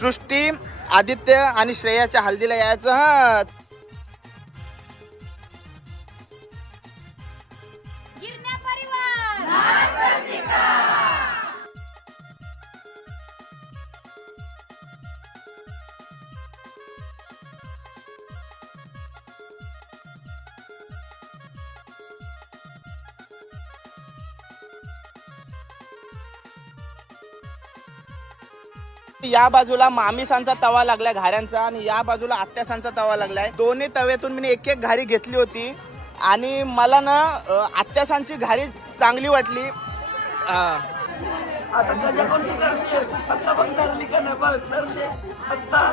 सृष्टी, आदित्य आणि श्रेयाच्या हल्दीला यायचं हा. या बाजूला मामीसांचा तवा लागलाय घाऱ्यांचा आणि या बाजूला आत्यासांचा तवा लागलाय. दोन्ही तव्यातून मी एक एक घारी घेतली होती आणि मला ना आत्यासांची घारी चांगली वाटली. आता तुझ्या कोणची करशील आता बघ ठरली का नाही बघ ठरली आता.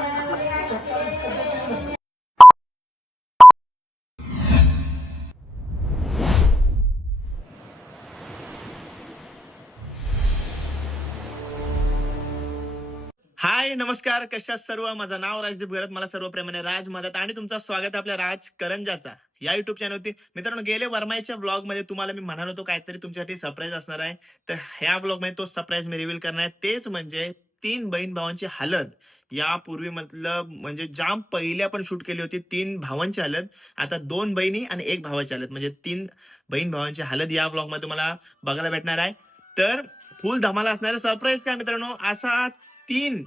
हाय नमस्कार, कशात सर्व. माझं नाव राजदीप गरत, मला सर्व प्रेमाने राज म्हणतात आणि तुमचं स्वागत आहे आपल्या राज करंजाचा या युट्यूब चॅनलवरती. मित्रांनो, गेले वरमाईच्या ब्लॉग मध्ये तुम्हाला मी म्हणाल होतो काहीतरी तुमच्यासाठी सरप्राईज असणार आहे. तर ह्या ब्लॉग मध्ये तो सरप्राईज मी रिव्हील करणार आहे. तेच म्हणजे 3 बहीण भावांची हलद. यापूर्वी म्हणजे जाम पहिली आपण शूट केली होती 3 भावांची हलद. आता 2 बहिणी आणि 1 भावाची हलद, म्हणजे 3 बहीण भावांची हलद या ब्लॉग मध्ये तुम्हाला बघायला भेटणार आहे. तर फुल धमाला असणार सरप्राईज काय मित्रांनो, असा 3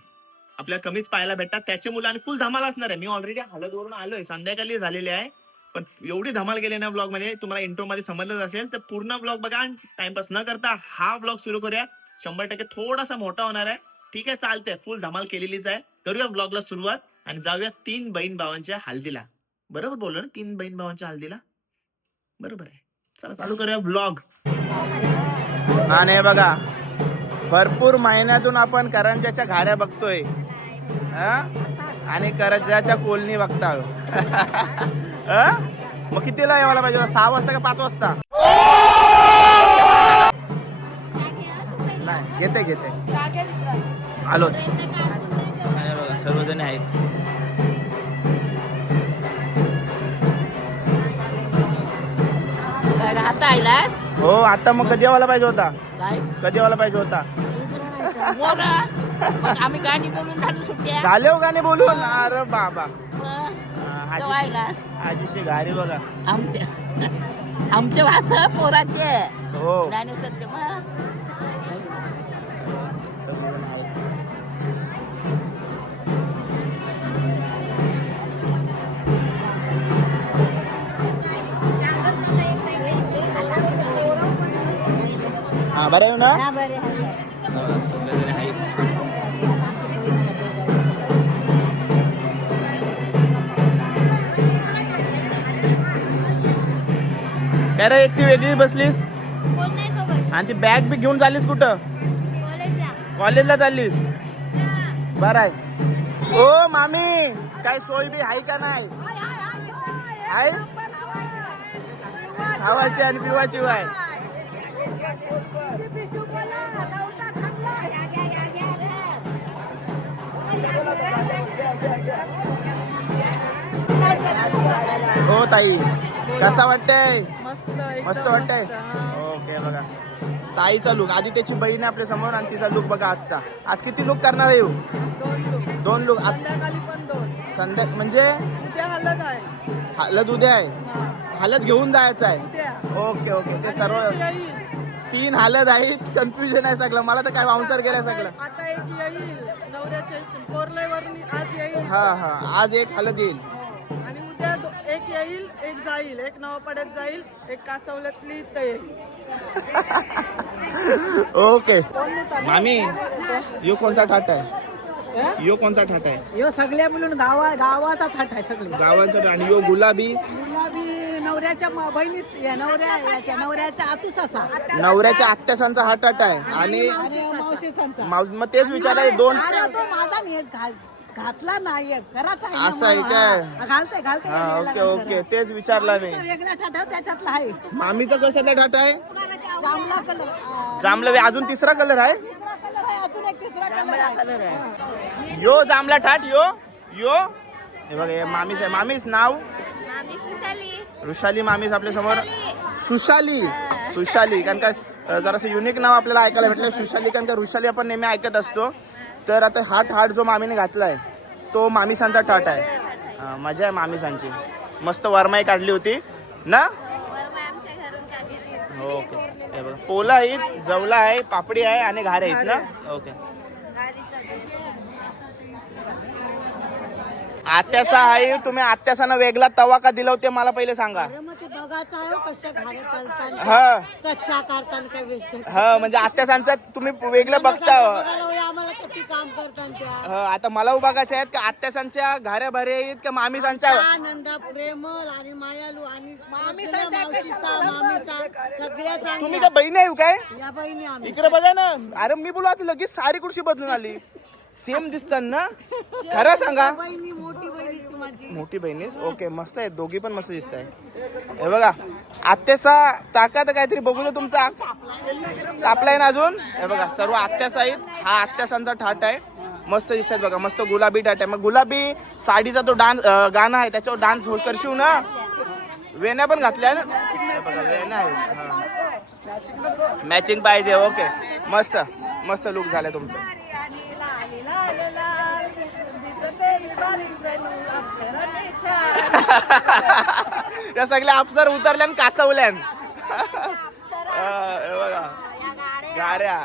आपल्या कमीच पाहायला भेटतात त्याचे मुलं आणि फुल धमाल असणार आहे. मी ऑलरेडी हलदवरून आलोय, संध्याकाळी झालेले आहे, पण एवढी धमाल गेली ना ब्लॉग मध्ये, तुम्हाला इंट्रो मध्ये समजलंच असेल. तर पूर्ण ब्लॉग बघा आणि टाइमपास न करता हा ब्लॉग सुरू करूया. 100% थोडासा मोठा होणार आहे. ठीक आहे, चालतंय, फुल धमाल केलेलीच आहे. करूया ब्लॉगला सुरुवात आणि जाऊया 3 बहीण भावांच्या हल्दीला. बरोबर बोललो ना, 3 बहीण भावांच्या हल्दीला, बरोबर आहे. चला चालू करूया ब्लॉग. आणि बघा, भरपूर महिन्यातून आपण करंजाच्या घाऱ्या बघतोय आणि करंजाच्या कोलनी बघता. मग कितीला यायला पाहिजे, 6 वाजता का 5 वाजता? नाही, घेते आलोच. बघा सर्वजण आहेत. आता आलास हो, आता मग कधी यायला पाहिजे होता? कधी यायला पाहिजे होता? आम्ही गाणी बोलून झालो सुट्ट्या झाले हो गाणे बोलून. अरे बाबा, आजीला आजीची घारी बघा. आमच्या भाषा पोराचे हो, गाणे सत्य मग हा बरं आहे ना. काय रे, एकटी वेगळी बसलीस आणि ती बॅग बी घेऊन चाललीस कुठं? कॉलेजला चाललीस? बर आहे. ओ मामी, काय सोय बी आहे का नाही? आहे खावाची आणि पिवाची वाय. हो ताई, कसा वाटतंय? मस्त वाटतंय. ओके, बघा ताईचा लुक, आधी त्याची बहीण आपल्या समोर आणि तिचा लुक बघा आजचा. आज किती लुक करणार आहे? 2 लुक. संध्या म्हणजे हलद उद्या आहे, हलद घेऊन जायचं आहे. ओके ओके, ते सर्व 3 हलद आहेत. कन्फ्युजन आहे सगळं, मला तर काय बाउन्सर गेलाय सगळं. हा हा, आज 1 हलद येईल आणि उद्या 1 येईल, 1 जाईल, 1 नवापाड्यात जाईल, 1 कासवल्यातली इथं येईल. ओके मामी, यो कोणता ठाट आहे? यो कोणता ठाट आहे? यो सगळ्या मिळून गावाचा थाट आहे सगळे गावाचा. आणि यो गुलाबी नवऱ्याच्या बहिणी, नवऱ्याच्या आतूस असा, नवऱ्याच्या आत्यासांचा हा ठाट आहे. आणि मावशीसांचा. मग तेच विचारायचं, 2 माझा घातला नाही, घराचा आहे असं आहे काय? घालते हा, ओके ओके, तेच विचारला मी. वेगळा ठाठा त्याच्यातला आहे. मामीचा कशाचा ठाट आहे? जांभळा कलर. जांभळा. अजून 3रा कलर आहे? अजून एक 3रा कलर आहे. यो जांभळा ठाट. यो हे बघ, हे मामीच आहे. मामीच नाव ऋषाली. मामीच आपल्या समोर सुशाली. कारण का जरासं युनिक नाव आपल्याला ऐकायला भेटलं सुशाली, कारण का ऋषाली आपण नेहमी ऐकत असतो. तर आता हा थाट जो मामीने घातलाय तो मामीसांचा थाट आहे. मजा आहे मामीसांची. मस्त वरमाई काढली होती ना. ओके हे बघा पोला आहेत, जवला आहे, पापडी आहे आणि घारे आहेत ना. ओके आत्यासा आहे. तुम्ही आत्यासानं वेगळा तवा का दिला होते मला पहिले सांगा. मग ते बघायचं आहे कशा घाण्या चालतात हा कच्च्या करताना काय वेस्ट हा म्हणजे आत्यासांचा तुम्ही वेगळं बघता. आम्हाला किती काम करतात त्या हा, आता मला बघायचे आहेत का आत्यासांच्या घाऱ्या भाऱ्या आहेत का मामीसांच्या. आनंदा प्रेमळ आणि मायालू आणि मामीसा सगळ्या तुम्ही चांगल्या का बहीण आहे काय. या बहिणी आम्ही इकडे बघा ना. अरे मी बोलू आता लगेच सारी कुर्सी बदलून आली. सेम दिसतात ना. खरं सांगा. बहिणी मोठी बहिणी ती माझी मोठी बहिणीच. ओके मस्त आहे. दोघी पण मस्त दिसत आहे. हे बघा आत्यासा टाका तर काहीतरी बघू दे. तुमचा कापलाय ना अजून. हे बघा सर्व आत्यासा आहेत. हा आत्यासांचा ठाट आहे. मस्त दिसत बघा. मस्त गुलाबी ठाट आहे. मग गुलाबी साडीचा तो डान्स गाणं आहे त्याच्यावर डान्स करशील ना. वेण्या पण घातल्या ना. हे बघा वेण्या आहेत. मॅचिंग पाहिजे. ओके मस्त मस्त लुक झालं तुमचं. या सगळ्या अप्सर उतरल्यान कासवल्यान. हे बघा गाड्या.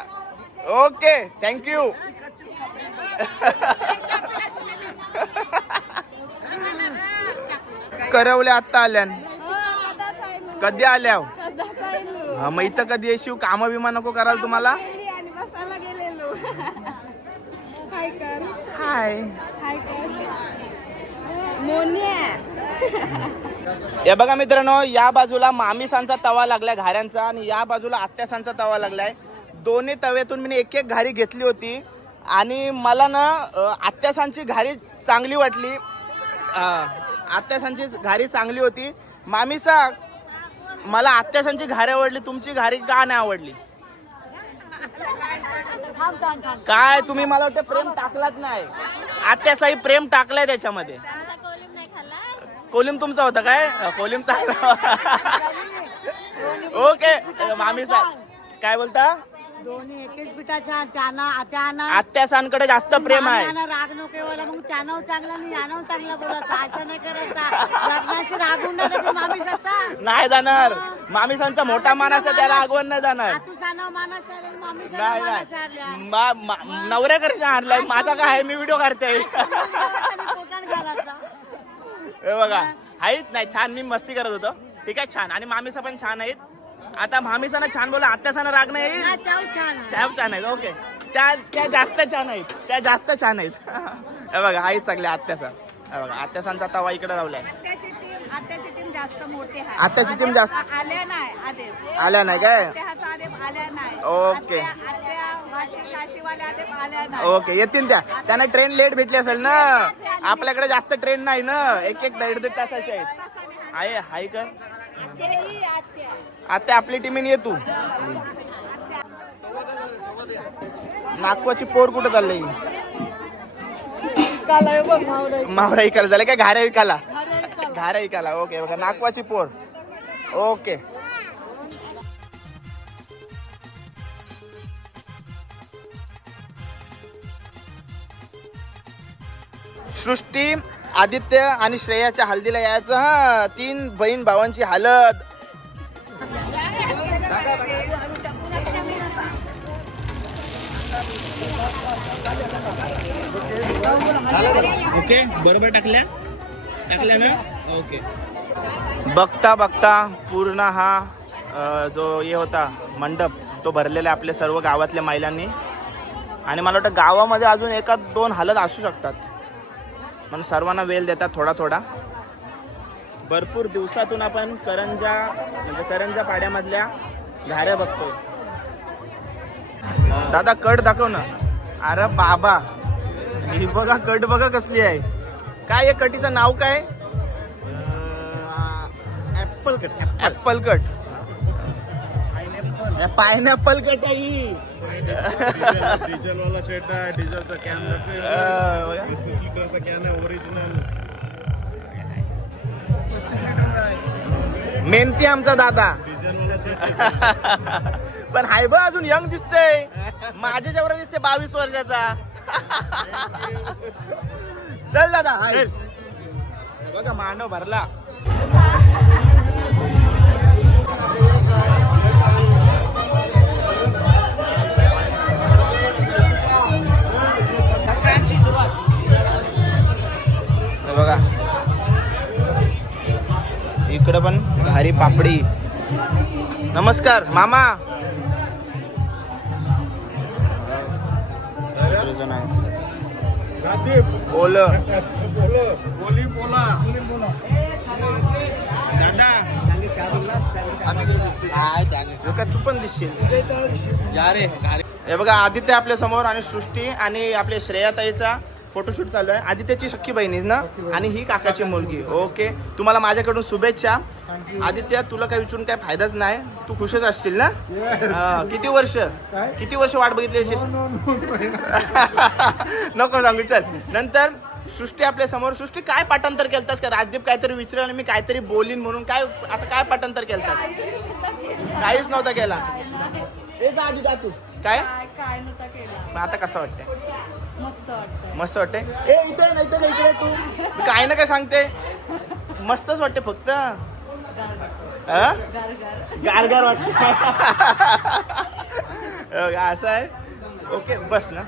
Okay thank you. करवल्या आत्ता आल्यान. कधी आल्या. हा मग इथं कधी येशील. काम बिमा नको कराल तुम्हाला. हाय हे बघा मित्रांनो या बाजूला मामीसांचा तवा लागलाय घाऱ्यांचा आणि या बाजूला आत्यासांचा तवा लागलाय. दोन्ही तव्यातून मी एक एक घारी घेतली होती आणि मला ना आत्यासांची घारी चांगली वाटली. आत्यासांची घारी चांगली होती. मामीसा मला आत्यासांची घारी आवडली, तुमची घारी का नाही आवडली. काय तुम्ही मला वाटतं प्रेम टाकलाच नाही. आत्यासाई प्रेम टाकलाय त्याच्यामध्ये. कोलिम तुमचा होता काय. कोलिम चांगला. ओके मामीसा काय बोलता. दोन्ही एकच पिठाच्या त्यानं आत्यासांकडे जास्त प्रेम आहे. राग नको मग त्यानं चांगला नाही यानं चांगला बोलायचा. असं नाही करायचा. लग्नाशी रागून नाही मामीस असा नाही जाणार. मामीसांचा मोठा मान असं त्याला आगवण नाही जाणार. तू साना मानस मामीस नाही नाही नवऱ्याकडे आणलाय माझा काय आहे. मी व्हिडिओ काढते. हे बघा आहेत नाही छान. मी मस्ती करत होतो. ठीक आहे छान. आणि मामीसा पण छान आहेत. आता मामीसाना छान बोला. आत्यासाना राग नाही. त्या छान आहेत. ओके त्या जास्त छान आहेत. त्या जास्त छान आहेत. हे बघा आहेत सगळ्या आत्यासा. हे बघा आत्यासांचा तवा इकडे लावलाय. आत्याची टीम जास्त मोठी आहे. आत्याची टीम जास्त आल्या नाही आल्या नाही काय. आल्या नाही. ओके ओके येतील त्या. त्यांना ट्रेन लेट भेटली असेल ना. आपल्याकडे जास्त ट्रेन नाही ना. एक एक दीड दीड तासाची आहेत. आहे हाय का आता आपली टीमीने ये. तू नागवाची पोर कुठं चाललंय. मावरा इकाला झालं काय. घाऱ्या इकाला. घाऱ्या इकाला. ओके बघा नागवाची पोर. ओके सृष्टी आदित्य आणि श्रेयाच्या हल्दीला यायचं. हा 3 बहीण भावांची हळद. ओके बरोबर टाकल्या ना. ओके बघता बघता पूर्ण हा जो हे होता मंडप तो भरलेला आपल्या सर्व गावातल्या महिलांनी. आणि मला वाटतं गावामध्ये अजून 1-2 हळद असू शकतात म्हणून सर्वांना वेळ देतात थोडा थोडा. भरपूर दिवसातून आपण करंजा पाड्यामधल्या घाऱ्या बघतोय. दादा कट दाखव ना. अरे बाबा ही बघा कट बघा कसली आहे. काय आहे कटीचं नाव काय. Apple cut. Apple cut. Pineapple cut आहे ही. डीजल वाला शेट आहे. डीजलचा कॅन लागतोय. 35 लिटरचा कॅन आहे ओरिजिनल. मेहनती आमचा दादा. डीजल वाला शेट पण हाय बा अजून यंग दिसतंय. माझ्या जेवढा दिसते 22 वर्षाचा. चल दादा हाय. बघा मानव भरला. हे बघा इकडं पण घारी पापडी. नमस्कार मामा. ओलं दादा तू पण दिसशील. हे बघा आदित्य आपल्या समोर आणि सृष्टी आणि आपल्या श्रेयाताईचा फोटोशूट चालू आहे. आदित्यची सख्खी बहिणी ना आणि ही काकाची मुलगी. ओके तुम्हाला माझ्याकडून शुभेच्छा. आदित्य तुला काही विचारून काय फायदाच नाही. तू खुशच असशील ना. किती वर्ष वाट बघितली असेल. नको सांगू चल. नंतर सृष्टी आपल्या समोर. सृष्टी काय पाठांतर केलतास का. राजदीप काहीतरी विचारलं आणि मी काहीतरी बोलीन म्हणून काय असं काय पाठांतर केलतास. काहीच नव्हता केला. ए जा आधी जा तू. काय मग आता कसं वाटतंय. मस्त वाटतंय. ए इथे नाही तर इकडे तू काय ना काय सांगते. मस्तच वाटते फक्त गार गार वाटत. असं आहे. ओके बस ना.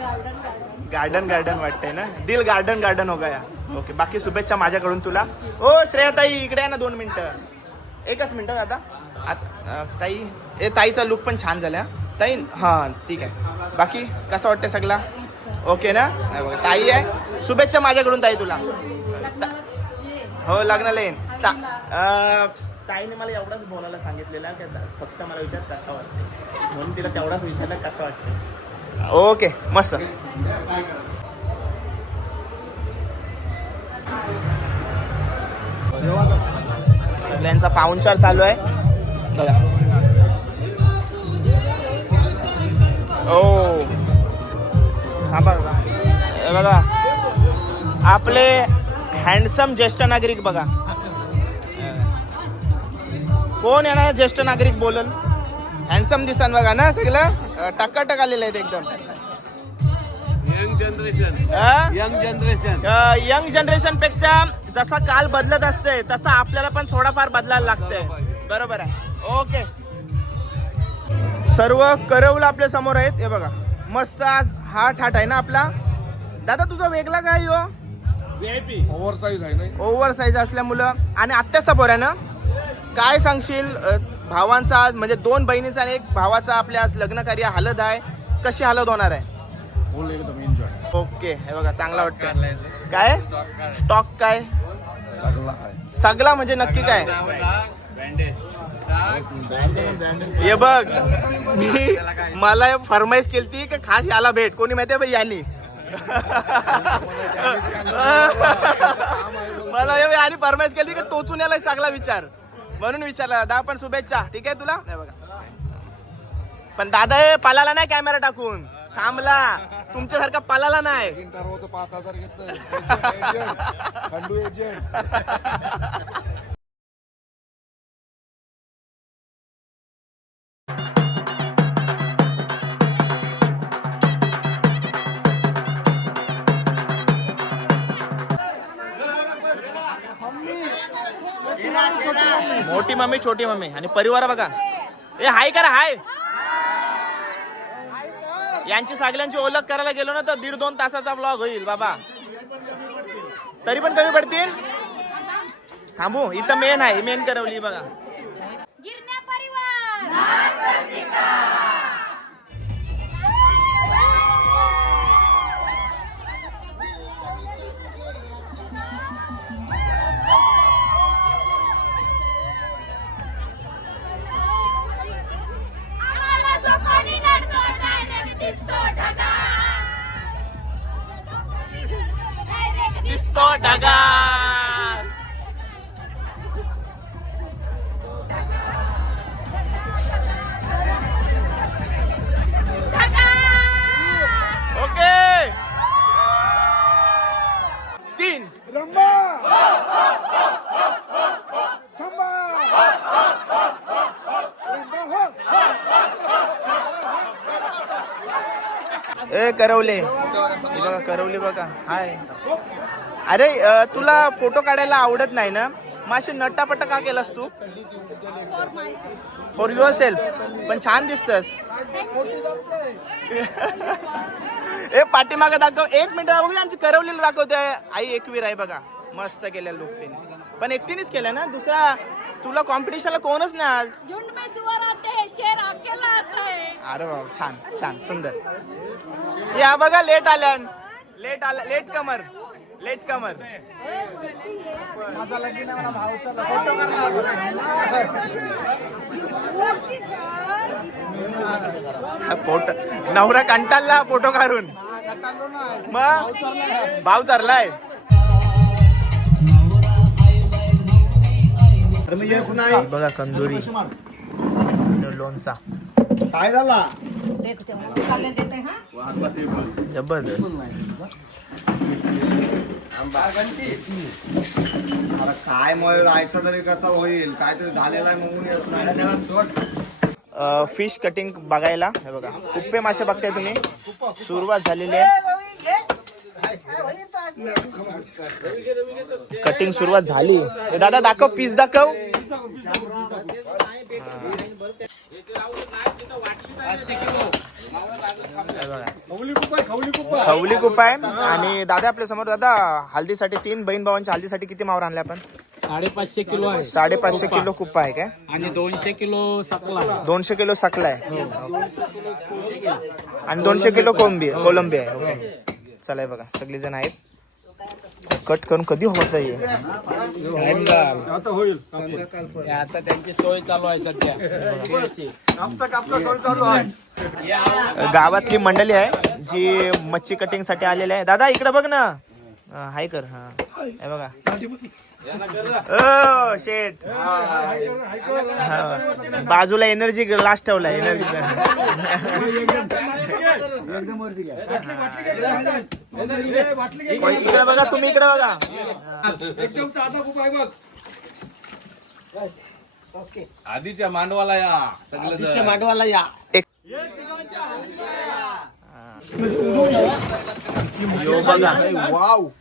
गार्डन वाटतंय ना. दिल गार्डन हो गया. ओके बाकी शुभेच्छा माझ्याकडून तुला. ओ श्रेयाताई इकडे आहे ना 2 मिनिटं. एकच मिनिटं आता ताई. ताईचा लुक पण छान झाला ताई. हां ठीक आहे. बाकी कसं वाटतं सगळा ओके ना. बघा ताई आहे. शुभेच्छा माझ्याकडून ताई तुला. हो लग्नाला येईन. ताईने मला एवढाच बोलायला सांगितलेला की फक्त मला विचार कसं वाटतं म्हणून तिला तेवढाच विचारलं कसं वाटतं. ओके मस्त. सगळ्यांचा पाहुणचार चालू आहे बघा. ओ थांबा बघा आपले हँडसम ज्येष्ठ नागरिक बघा. कोण येणार ज्येष्ठ नागरिक बोलल. हँडसम दिसन बघा ना सगळं. टकाटक आलेले आहेत एकदम. यंग जनरेशन पेक्षा जसा काल बदलत असते तसा आपल्याला पण थोडाफार बदलायला लागतंय. बरोबर आहे. ओके सर्व करवलं आपल्या समोर आहेत. हे बघा मस्त आज हा ठाट आहे ना आपला. दादा तुझा वेगळा काय हो. ओव्हरसाईज आहे ना. ओव्हरसाईज असल्यामुळं आणि आत्या समोर आहे ना. काय सांगशील भावांचा आज म्हणजे 2 बहिणीचा आणि 1 भावाचा आपल्या आज लग्न कार्य हलद आहे. कशी हलद होणार आहे. एकदम एन्जॉय. ओके हे बघा चांगला वाटतं. काय स्टॉक काय सगळा म्हणजे नक्की काय. हे बघ मी मला फरमाईश केली की खास याला भेट. कोणी माहितीये बाई यांनी मला आणि फरमाईश केली की टोचून याला सगळा विचार म्हणून विचारला. दादा पण शुभेच्छा. ठीक आहे तुला. नाही बघा पण दादा हे पालाला नाही कॅमेरा टाकून थांबला. तुमच्यासारखा पालाला नाही. 5,000 घेतलं. खंडू एजंट. मोठी मम्मी छोटी मम्मी आणि परिवार बघा. ए हाय करा हाय. यांची सगळ्यांची ओळख करायला गेलो ना तर 1.5-2 तासाचा ब्लॉग होईल बाबा. तरी पण कमी पडतील. थांबू इथं मेन आहे. मेन करवली बघा. गिरण्या परिवार दिसतो ढगा. ओके 3 रंबा. करवले. हे बघा करवले बघा. हाय. अरे तुला फोटो काढायला आवडत नाही ना, मग अशी नटापटा का केलास तू? For your self. पण छान दिसतस. ए पाठीमागं दाखव. 1 मिनिट बघू. आमची करवलेलं दाखवते. आई एकवीर आहे बघा. मस्त केल्या लोक तिने. पण एकटीनेच केलं ना, दुसरा तुला कॉम्पिटिशनला कोणच नाही आज. झुंड में सुअर आते हैं, शेर अकेला आता है. अरे बाबा छान छान सुंदर. या बघा लेट आला. लेट कमर. फोटो नवरा कंटाळला फोटो काढून. मग भाव चारलाय. बघा कंदुरी लोणचा काय झाला जबरदस्त. अरे काय मयूर ऐसा तरी कसं होईल, काहीतरी झालेला आहे म्हणून. फिश कटिंग बघायला हे बघा. कुप्पे मासे बघताय तुम्ही. सुरुवात झालेली आहे. कटिंग सुरुवात झाली. दादा दाखव पीस दाखव. खवली कुप्पा आहे. आणि दादा आपल्या समोर. दादा हल्दीसाठी 3 बहीण भावांच्या हल्दीसाठी किती मावर आणले आपण? 550 किलो आहे. 550 किलो कुप्पा आहे काय? आणि 200 किलो सकला. 200 किलो सकला आहे. आणि 200 किलो कोलंबी आहे. ओके चला हे बघा सगळे जण आहेत. कट करून कधी होतं हे? आता होईल. आता त्यांची सोय चालू आहे सध्या. गावातली मंडळी आहे जी मच्छी कटिंग साठी आलेली आहे. दादा इकडे बघ ना. हाय कर. हा हे बघा. ओ शेट. बाजूला एनर्जी ग्लास ठेवला. एनर्जीचा. इकडे बघा तुम्ही. इकडे बघा. आधीच्या मांडवाला या सगळं. यो बघा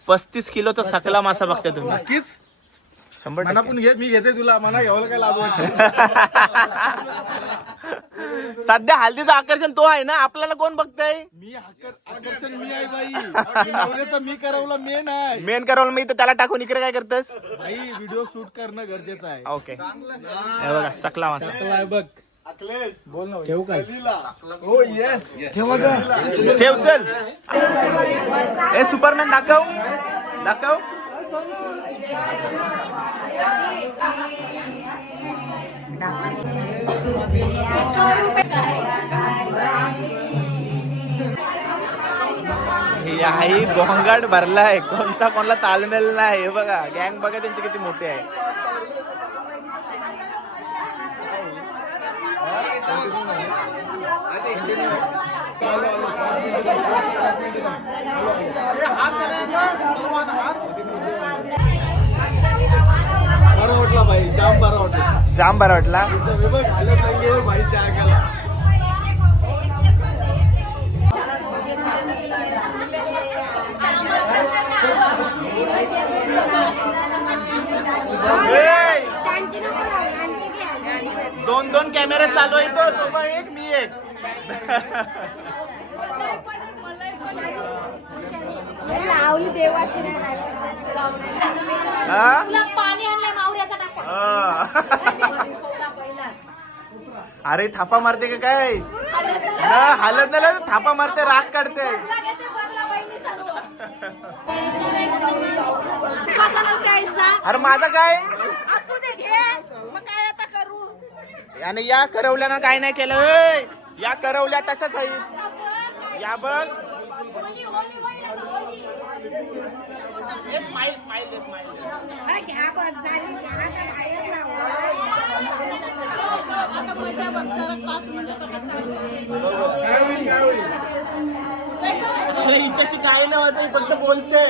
35 किलोचा सकला मासा बघता तुम्ही. 100% मी घेते तुला. मना घ्यावं काय लागू. सध्या हल्दीचं आकर्षण तो आहे ना. आपल्याला कोण बघतय? मी आकर्षण मी आहे बाई. मी करवला मेन आहे. मेन करावं मी तर त्याला टाकून इकडे काय करतस? बाई व्हिडिओ शूट करणं गरजेचं आहे. ओके हे बघा सकला मासा. सकला आहे बघ. ठेवू काय? ठेव चल. ए सुपरमॅन दाखव. ही आई गोंगाट भरलाय. कोणचा कोणाला तालमेल नाही. हे बघा गँग बघा त्यांची किती मोठी आहे. बरं वाटला बाई. जाम बरं वाटला. जाम बरा वाटला. बाई चहा केला. दोन कॅमेरे चालू आहे. तो एक मी एक. लावली देवाची हा? पाणी आणलंय मावऱ्याचा टाका. अरे थापा मारते का काय? हालत नाही. थापा मारते राग काढते. अरे माझा काय? असू दे घे. मग काय आता करू? आणि या करवल्यानं काय नाही केलं. ओय! या करवल्या तशाच आहेत. या बघ. स्माइल. अरे हिच्याशी काय नाही वाटत. फक्त बोलते.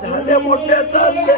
झाल्या मोठ्या चालल्या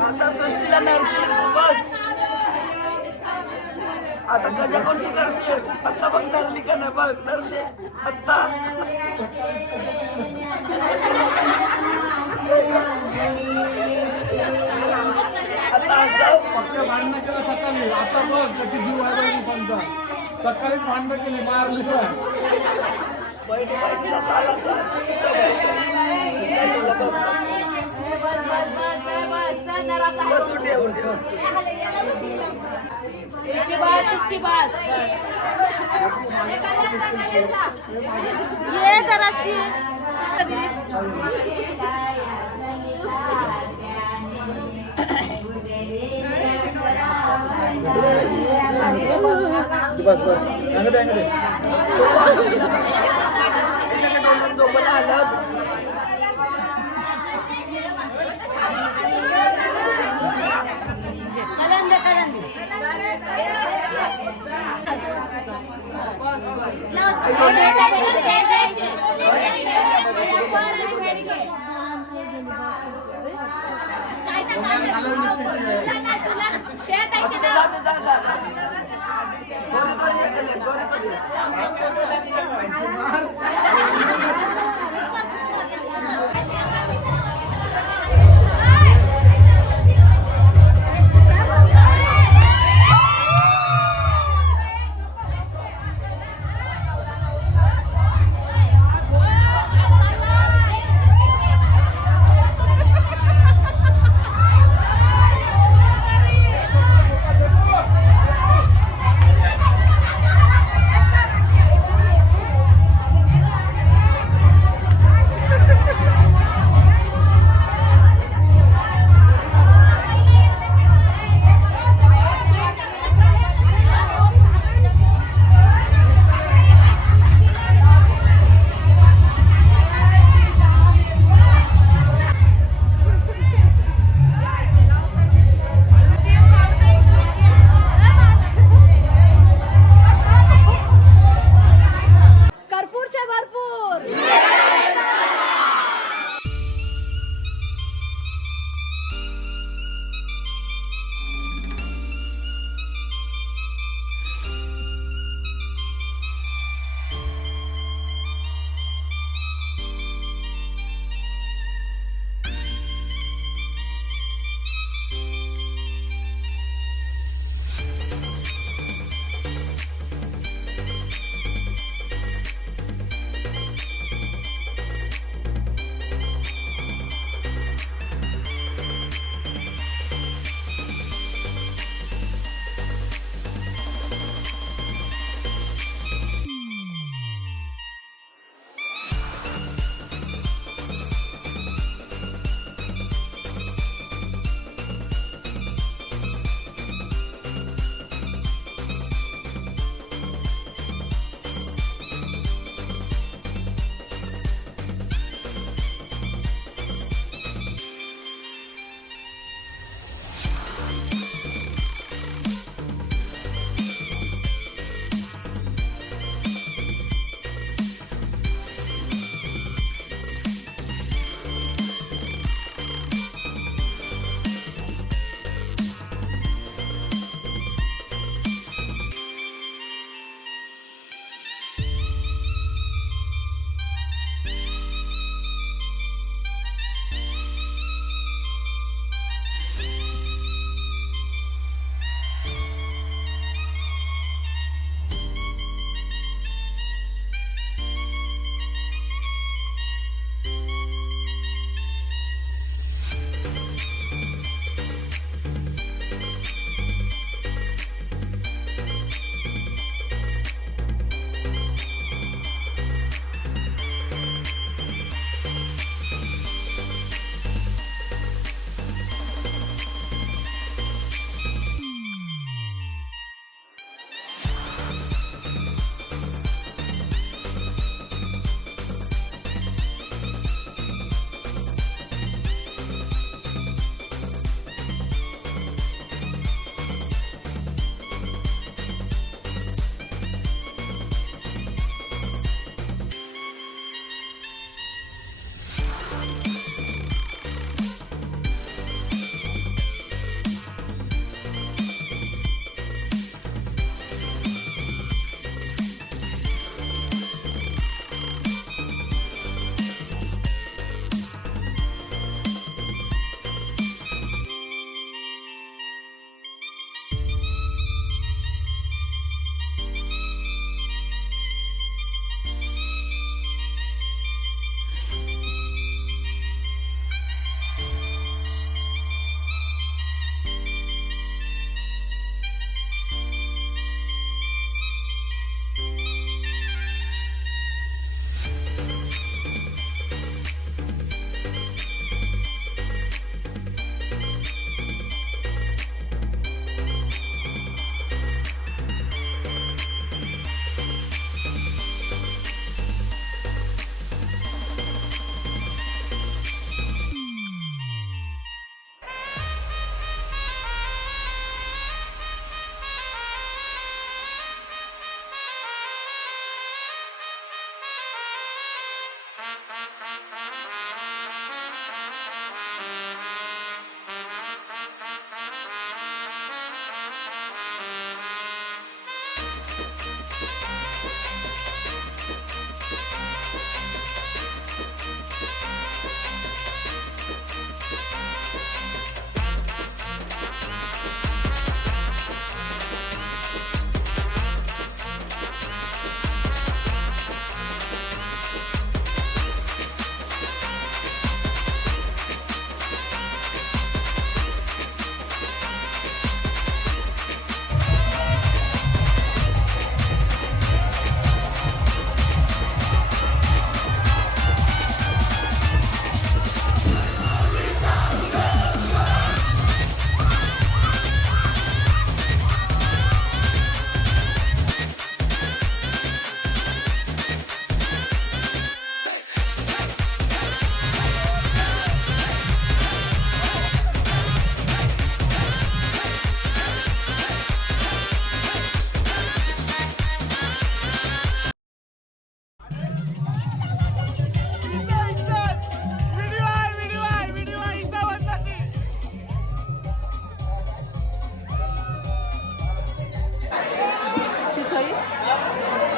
आता सृष्टीला नरशील तू बघ आता गजा कोणची करशील आता बघ नरली का नाही बघ नरली आता भांडणं केलं सकाळी आता बघ कधी जीव आहे समजा सकाळीच भांडणं केली मारली ये जराशी बस बस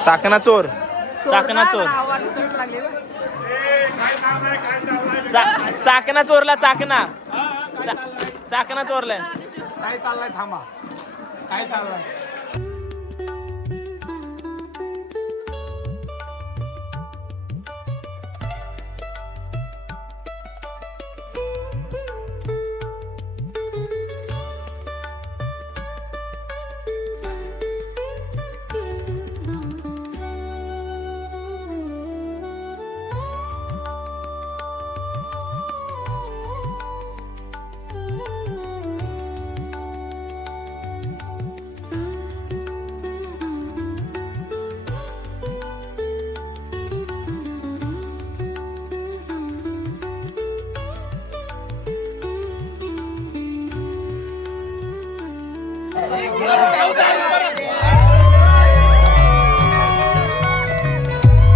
चाकणा चोर चाकणा चोर चाकणा चोरला चाकणा चाकणा चोरलाय. काय चाललाय थांबा काय चाललाय.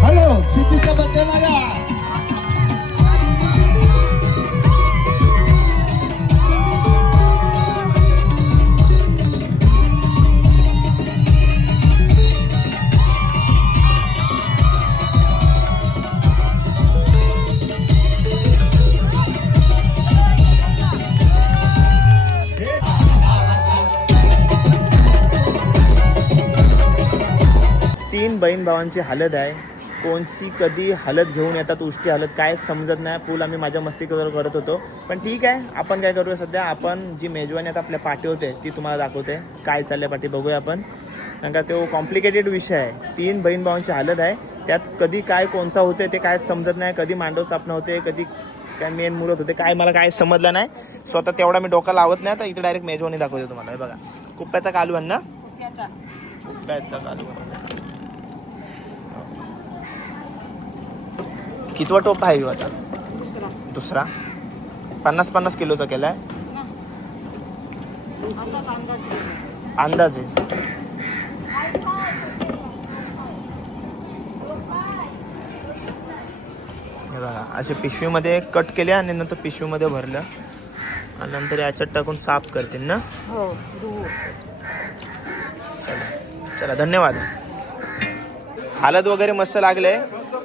हॅलो सिद्धूचा बड्डे लागा. तीन बहीण भावांची हालत आहे. कोणची कधी हालत घेऊन येतात उष्टी हालत काय समजत नाही. फुल आम्ही माझ्या मस्ती करत होतो. पण ठीक आहे, आपण काय करूया सध्या, आपण जी मेजवानी आता आपल्या पाठी होते ती तुम्हाला दाखवते. काय चालल्या पाठी बघूया आपण, कारण का तो कॉम्प्लिकेटेड विषय आहे. तीन बहीण भावांची हालत आहे, त्यात कधी काय कोणचा होते ते काय समजत नाही. कधी मांडव स्थापना होते, कधी काय मेन मुहूर्त होते, काय मला काय समजलं नाही. स्वतः तेवढा मी डोका लावत नाही. तर इथे डायरेक्ट मेजवानी दाखवते तुम्हाला. हे बघा, कुप्प्याचा कालू आहे ना, कुप्प्याचा कालू. कितवा टोप आहे आता? दुसरा. 50-50 किलोचा केलाय अंदाजे. हे बघा, असे पिशवीमध्ये कट केले आणि नंतर पिशवीमध्ये भरलं आणि नंतर याच्यात टाकून साफ करतील ना. चला चला, धन्यवाद. हालत वगैरे मस्त लागले.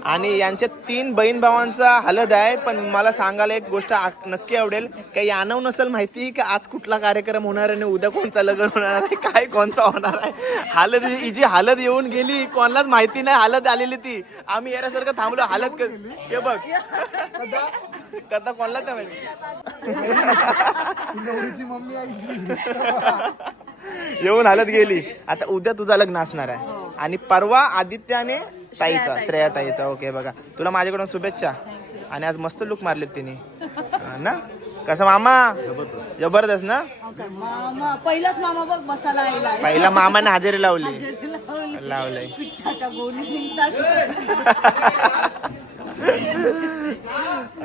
आणि यांच्या तीन बहीण भावांचा हालत आहे. पण मला सांगायला एक गोष्ट नक्की आवडेल, काही यानव नसेल माहिती की आज कुठला कार्यक्रम होणार आहे आणि उद्या कोणचा लग्न होणार आहे, काय कोणचा होणार आहे. हालत ही जी हालत येऊन गेली कोणालाच माहिती नाही. हालत आलेली ती आम्ही येण्यासारखं थांबलो. हालत हे बघ कथा कोणालाच नाही माहिती. येऊन हालत गेली. आता उद्या तुझा लग्न असणार आहे आणि परवा आदित्य आणि ताईचा, श्रेया ताईचा. ओके, बघा तुला माझ्याकडून शुभेच्छा. आणि आज मस्त लुक मारलेत तिने ना. कसं मामा? जबरदस्त ना. पहिलाच मामा बघ बसायला आला. पहिला मामाने हजेरी लावलंय.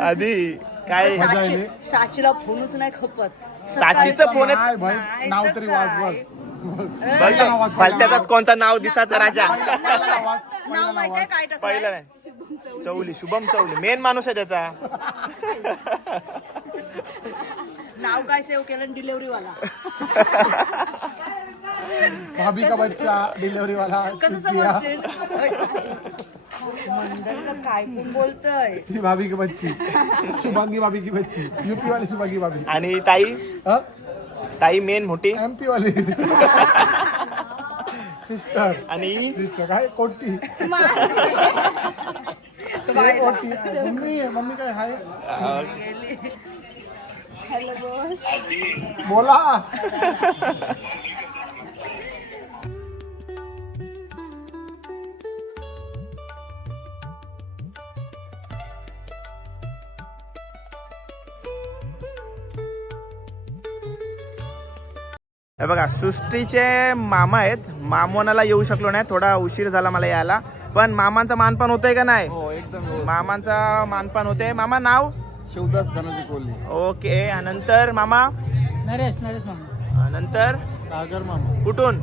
आधी काय साचीला फोनच नाही खपत. साचीचं फोन नाव तरी वाज भलत्याचाच कोणता नाव दिसाचा राजा. नाव माहितीये काय टाकलं? पहिलं नाही, चौली, शुभम चौली मेन माणूस आहे त्याचा. नाव काय सेव्ह केलं? डिलिव्हरी वाला. भाभी का बच्चा, डिलिव्हरी वाला. कसं समजतील? मंडळ काय पण बोलतोय. ही भाभी की बच्ची, शुभांगी भाभी की बच्ची, यूपी वाली शुभांगी भाभी. आणि ताई, ताई मेन मोठी एमपी वाली सिस्टर. आणि सिस्टर काय कोटी. कोटी मम्मी, मम्मी काय हाय. हॅलो बोल. बोला. हे बघा, सृष्टीचे मामा आहेत. मामोनाला येऊ शकलो नाही, थोडा उशीर झाला मला यायला. पण मामांचा मानपान होतंय का नाही? हो एकदम. मामांचा मानपान होतंय. मामा नाव? शिवदास धनाजी कोल्हे. ओके. नंतर मामा? नरेश मामा. नंतर सागर मामा. कुठून?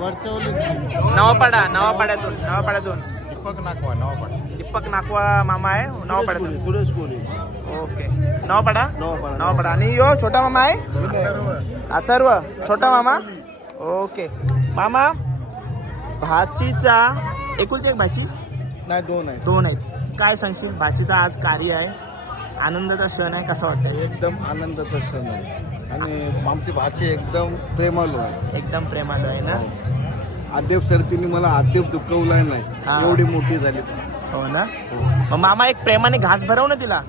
वरचवली. नवापाड्यातून. दीपक नाकवा मामा आहे नवापाड्यातून. सुरेश कोल्हे. ओके. नवापाडा. आणि यो छोटा मामा आहे अथर्व. छोटा मामा. ओके. मामा भाचीचा एकुलती एक भाची नाही 2 आहे. 2 आहेत. काय सांगशील भाचीचा आज कार्य आहे, आनंदाचा क्षण आहे, कसा वाटतंय? एकदम आनंदाचा क्षण आहे आणि आमची भाची एकदम प्रेमाळू आहे. एकदम प्रेमात आहे ना. अद्याप सर तिने मला अद्याप दुखवलाय हा. नाही, एवढी मोठी झाली. हो ना. मग मामा एक प्रेमाने घास भरव ना तिला.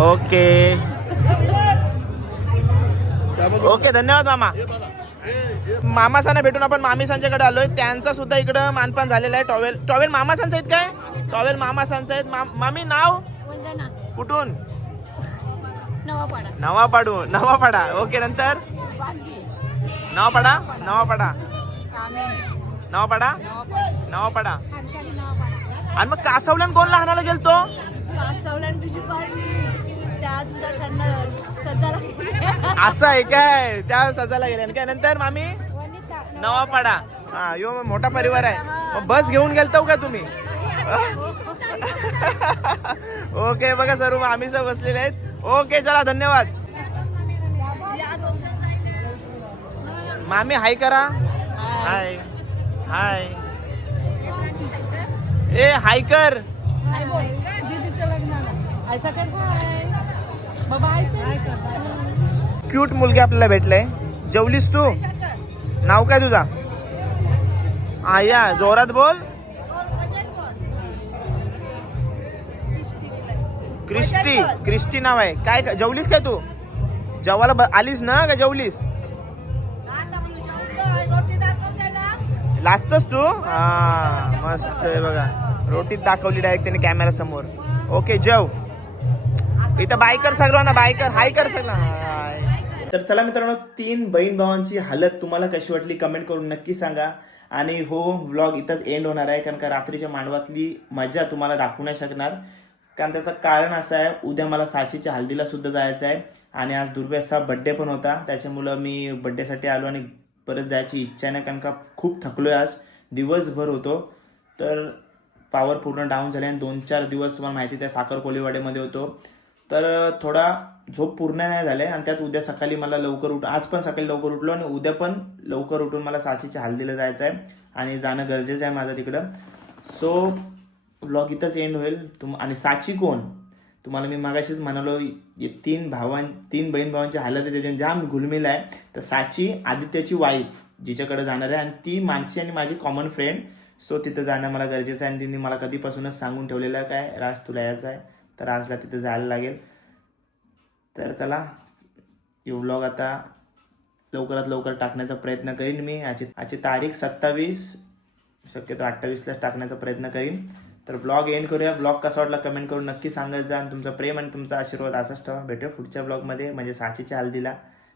ओके ओके, धन्यवाद मामा. मामासांना भेटून आपण मामीसांच्याकडे आलोय. त्यांचा सुद्धा इकडं मानपान झालेला आहे. टॉवेल टॉवेल मामासांचं आहेत काय? टॉवेल मामासांचं आहेत. मामी नाव वंदना कुठून? नवापाडा नवापाडा. ओके, नंतर वांगी नवापाडा कामे नवापाडा नवापाडा. हर्षाली नवापाडा आणि मग कासवलन कोण लहानाला गेलतो? कासवल्यान तुझी पार्टी त्या दर्शन सज्जाला असं आहे काय? त्या सजायला गेले काय? नंतर मामी वनिता नवापाडा. हा, यो मग मोठा परिवार आहे. मग बस घेऊन गेलतो का तुम्ही? ओके, बघा सर्व आम्ही सब बसलेले आहेत. ओके, चला, धन्यवाद. मामी हाय करा. हाय हाय. ए हाय कर. दीदीचं लग्न ऐसा कर बाबा क्यूट मुलगी आपल्याला भेटलंय. जेवलीस तू? नाव काय तुझा? आया, जोरात बोल. क्रिस्टी नाव आहे. काय जेवलीस काय तू? जेवायला आलीस ना का जेवलीस? लाजतोस तू? हा, मस्त आहे बघा. रोटीत दाखवली डायरेक्ट त्याने कॅमेरा समोर. ओके, जेव. इथं बायकर सगळं बायकर हाय कर सगळं. तर चला मित्रांनो, 3 बहीण भावांची हालत तुम्हाला कशी वाटली कमेंट करून नक्की सांगा. आणि हो, व्लॉग इथंच एंड होणार आहे, कारण का रात्रीच्या मांडवातली मजा तुम्हाला दाखवू नाही शकणार. कारण त्याचं कारण असं आहे, उद्या मला साचीच्या हल्दीला सुद्धा जायचं आहे आणि आज दुर्व्याचा बड्डे पण होता. त्याच्यामुळं मी बड्डेसाठी आलो आणि परत जायची इच्छा नाही, कारण का खूप थकलोय. आज दिवसभर होतो तर पावर पूर्ण डाऊन झाले आणि 2-4 दिवस तुम्हाला माहितीच आहे साखर कोलीवाड्यामध्ये होतो, तर थोडा झोप पूर्ण नाही झाले. आणि त्यात उद्या सकाळी मला लवकर आज पण सकाळी लवकर उठलो आणि उद्या पण लवकर उठून मला साचीच्या हल्दीला जायचं आहे आणि जाणं गरजेचं आहे माझं तिकडं. सो व्लॉग इथंच एंड होईल. आणि साची कोण तुम्हाला मी मागाशीच म्हणालो, 3 बहीण भावांची हालत आहे त्याच्या जाम घुलमिल आहे. तर साची आदित्याची वाईफ जिच्याकडे जाणार आहे आणि ती मानसी आणि माझी कॉमन फ्रेंड. सो तिथं जाणं मला गरजेचं आहे आणि तिने मला कधीपासूनच सांगून ठेवलेलं आहे काय, राज तुला यायचं आहे, तर राजला तिथं जायला लागेल. तर चला, हे व्लॉग आता लवकरात लवकर टाकण्याचा प्रयत्न करीन मी. आजची तारीख 27, शक्यतो 28लाच टाकण्याचा प्रयत्न करीन. तर ब्लॉग एंड करूया. ब्लॉग कसा वाटला कमेंट करून नक्की सांगत जा. आणि तुमचं प्रेम आणि तुमचा आशीर्वाद असाच ठेवा. भेटूया पुढच्या ब्लॉगमध्ये, म्हणजे साचीच्या हल्दीला.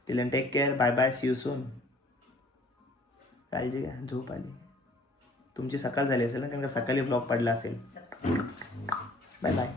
तिला take care. Bye bye. See you soon. काळजी घ्या. झोप आली. तुमची सकाळ झाली असेल ना, कारण का सकाळी ब्लॉग पडला असेल. Bye bye.